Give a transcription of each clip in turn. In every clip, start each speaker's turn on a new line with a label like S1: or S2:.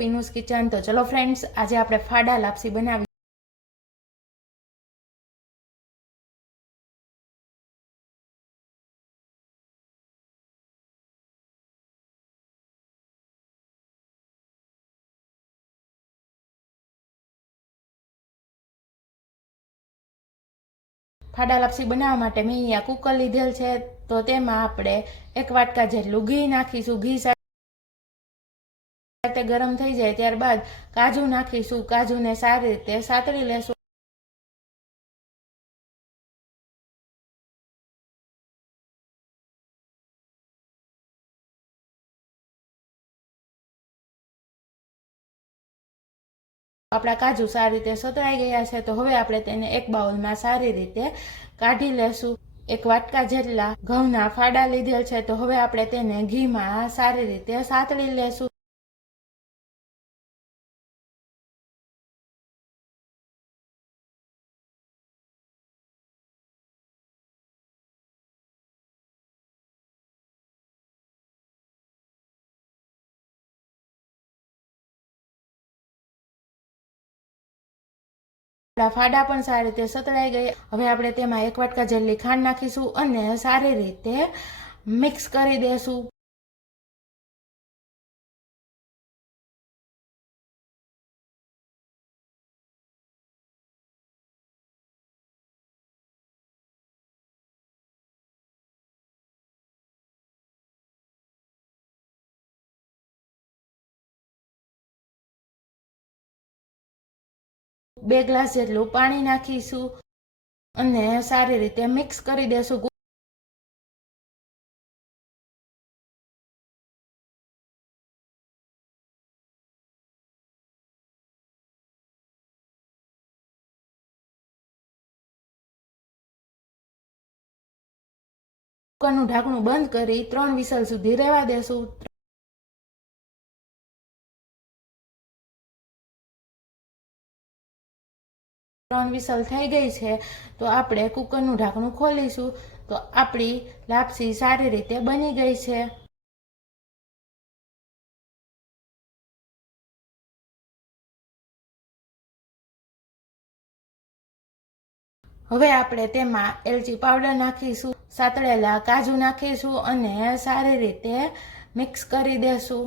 S1: પીનુસ kitchen. તો ચલો friends આજે આપણે ફાડા લાપસી બનાવી ફાડા લાપસી બનાવવા માટે મેં અહીંયા કુકર લીધેલ છે. તો તેમાં આપણે એક વાટકા જેટલું ઘી નાખીશું. ઘી સાથે ગરમ થઈ જાય ત્યારબાદ કાજુ નાખીશું. કાજુને સારી રીતે સાતળી લેશું. આપણા કાજુ સારી રીતે સતળાઈ ગયા છે, તો હવે આપણે તેને એક બાઉલમાં સારી રીતે કાઢી લેશું. એક વાટકા જેટલા ઘઉંના ફાડા લીધેલ છે, તો હવે આપણે તેને ઘીમાં સારી રીતે સાતળી લેશું. આપણા ફાડા પણ સારી રીતે સતળાઈ ગયા. હવે આપણે તેમાં એક વાટકા જેટલી ખાંડ નાખીશું અને સારી રીતે મિક્સ કરી દેશું. બે ગ્લાસ જેટલું પાણી નાખીશું અને સારી રીતે મિક્સ કરી દેશું. કુકરનું ઢાંકણું બંધ કરી ત્રણ વિસલ સુધી રહેવા દેશું. ત્રણ વિસલ થઈ ગઈ છે, તો આપણે કુકરનું ઢાંકણું ખોલીશું. તો આપણી લાપસી સારી રીતે બની ગઈ છે. હવે આપણે તેમાં એલચી પાવડર નાખીશું, સાતળેલા કાજુ નાખીશું અને સારી રીતે મિક્સ કરી દેશું.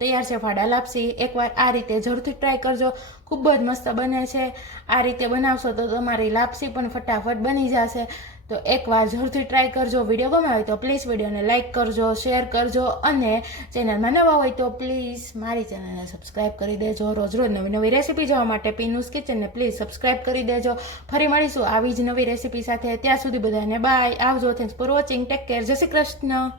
S1: તૈયાર છે, ફાડા લાપસી. એકવાર આ રીતે જરૂરથી ટ્રાય કરજો. ખૂબ જ મસ્ત બને છે. આ રીતે બનાવશો તો તમારી લાપસી પણ ફટાફટ બની જશે. તો એકવાર જરૂરથી ટ્રાય કરજો. વીડિયો ગમે હોય તો પ્લીઝ વિડીયોને લાઇક કરજો શેર કરજો અને ચેનલમાં નવા હોય તો પ્લીઝ મારી ચેનલને સબસ્ક્રાઈબ કરી દેજો. રોજ રોજ નવી નવી રેસીપી જોવા માટે પીનુસ કિચનને પ્લીઝ સબસ્ક્રાઈબ કરી દેજો. ફરી મળીશું આવી જ નવી રેસીપી સાથે. ત્યાં સુધી બધાને બાય આવજો. Thanks for watching take care Jai Shri Krishna.